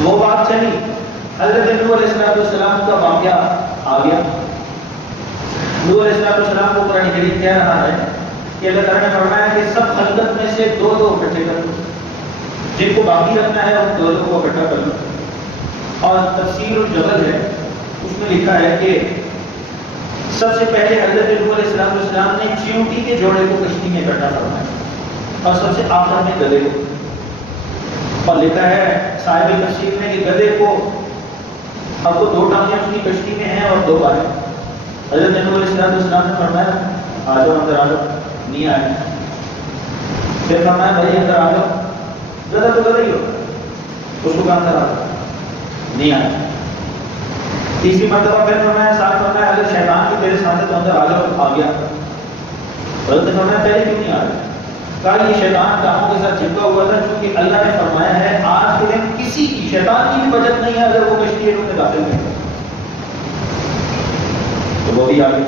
وہ بات چلی، حضرت نوح علیہ السلام کا واقعہ آ گیا۔ نوح علیہ السلام کو قرآن کریم کہہ رہا ہے کہ اللہ تعالیٰ نے فرمایا کہ سب خلقت میں سے دو دو اکٹھے کر لو، جن کو باقی رکھنا ہے ان دو دو کو اکٹھا کر لو۔ اور تفسیر الجبل ہے، اس میں لکھا ہے کہ سب سے پہلے حضرت نوح علیہ السلام نے چیونٹی کے جوڑے کو کشتی میں اکٹھا فرمایا اور سب سے آخر میں گدھے کو۔ اور لکھا ہے صاحب تفسیر میں کہ گدھے کو اب وہ دو ٹانگیں اس کی کشتی میں ہیں اور دو باریں۔ حضرت نوح علیہ السلام نے فرمایا آ جاؤ اندر آ جاؤ، نہیں آئے۔ پھر فرمایا بھائی اندر آ جاؤ، گدھا تو گدھا ہی ہو، اس کو کہا اندر آ جاؤ، نہیں آئے۔ تیسری مرتبہ پھر فرمایا ساتھ فرمایا اگر شیطان بھی تیرے ساتھ ہے تو اندر آ جاؤ، آ گیا۔ حضرت نے فرمایا پہلے کیوں نہیں آ رہے؟ کہا یہ شیطان ٹانگوں کے ساتھ چپکا ہوا تھا، چونکہ اللہ نے فرمایا ہے آج کے دن کسی کی شیطان کی بھی بچت نہیں ہے اگر وہ کشتی میں داخل نہیں ہو، تو وہ بھی آ گئی۔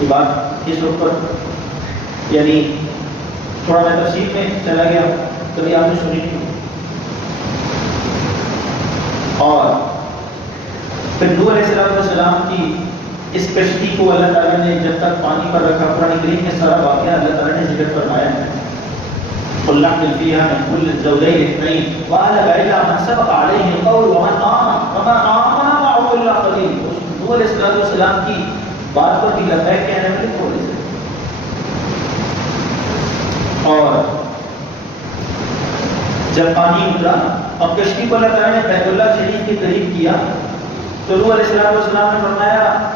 یہ بات اس وقت پر یعنی تھوڑا میں تفصیل میں چلا گیا، کبھی آپ نے سنی نہیں۔ اور پھر نوح علیہ السلام کی اس کشتی کو اللہ تعالیٰ نے جب تک پانی پر رکھا، قرآن کریم میں سارا واقعہ اللہ تعالیٰ نے ذکر فرمایا ہے۔ قُلْ نَحْمِلُ فِيهَا مِنْ كُلِّ الزَّوْجَيْنِ اثْنَيْنِ وَأَهْلَكَ إِلَّا مَنْ سَبَقَ عَلَيْهِ الْقَوْلُ وَمَنْ آمَنَ وَمَا آمَنَ مَعَهُ إِلَّا قَلِيلٌ۔ نوح علیہ السلام کی بات پر بھی لگتا ہے کہ کہنے والے تھوڑے سے۔ اور جب پانی اترا اور کشتی کو اللہ تعالیٰ نے بیت اللہ شریف کے قریب کیا تو نوح علیہ السلام نے فرمایا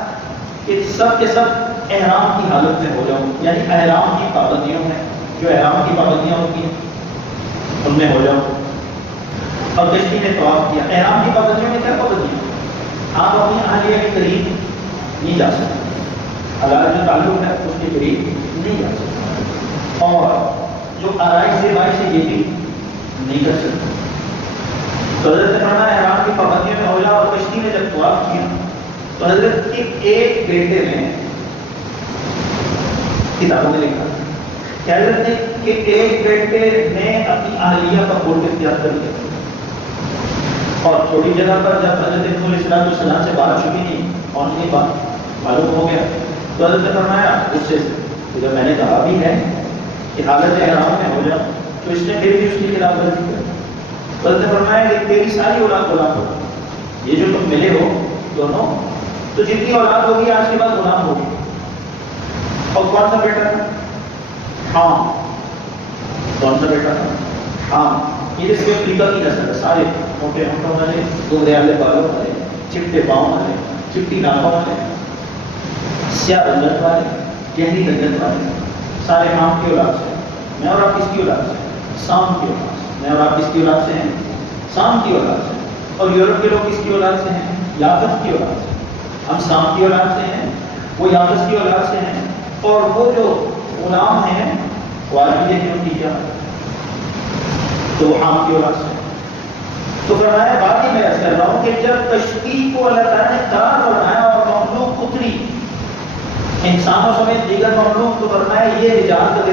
کہ سب کے سب احرام کی حالت میں ہو جاؤ، یعنی احرام کی پابندیوں میں جو احرام کی پابندیاں ہوتی ہیں ان میں ہو جاؤ۔ اور کشتی نے طواف کیا۔ احرام کی پابندیوں میں کیا پابندیاں؟ آپ اپنی اہلیہ کے قریب نہیں جا سکتے، اللہ جو تعلق ہے اس کے قریب نہیں جا سکتے، اور جو آرائش سے بائش سے یہ بھی نہیں کر سکتے۔ تو حضرت نے فرمایا احرام کی پابندیوں میں ہو جاؤ۔ اور کشتی نے جب طواف کیا تو حضرت کے ایک بیٹے میں کتابوں میں لکھا کہ حضرت نے کہ ایک بیٹے نے اپنی اہلیہ کا ووٹ اختیار کر لیا، اور چھوٹی جگہ پر جب حضرت نوح علیہ السلام سے بات چکی نہیں اور یہ بات معلوم ہو گیا تو حضرت نے فرمایا غصے سے کہ جب میں نے کہا بھی ہے کہ حالت احرام میں ہو جاؤ تو اس نے پھر بھی اس کی خلاف ورزی کر۔ حضرت نے فرمایا کہ تیری ساری اولاد غلام ہو، یہ جو تم ملے ہو دونوں، تو جتنی اولاد ہوگی آج کے بعد غلام ہوگی۔ اور کون سا بیٹا تھا؟ حام۔ کون سا بیٹا تھا؟ حام۔ یہ اس کے افریقہ کی نسل ہے، سارے موٹے ہونٹوں والے، گندریالے بالوں والے، چپٹے پاؤں والے، چپٹی ناکوں والے، سیاہ رنگت والے، گہری رنگت والے، سارے حام کی اولاد سے۔ میں اور آپ کس کی اولاد سے؟ سام کی اولاد سے۔ میں اور آپ کس کی اولاد سے ہیں؟ سام کی اولاد سے۔ اور یورپ کے لوگ کس کی اولاد سے ہیں؟ یافت کی اولاد سے۔ ہم سام کی اولاد سے ہیں، وہ یافت کی اولاد سے ہیں، اور وہ جو غلام ہیں وہ آج بھی ان کی کیا تو وہ حام کی اولاد سے۔ تو فرمایا بات ہی میں عرض کر رہا ہوں کہ جب کشتی کو اللہ تعالیٰ نے کار فرمایا اور مخلوق اتری، انسانوں سمیت دیگر مخلوق، تو فرمایا یہ اجازت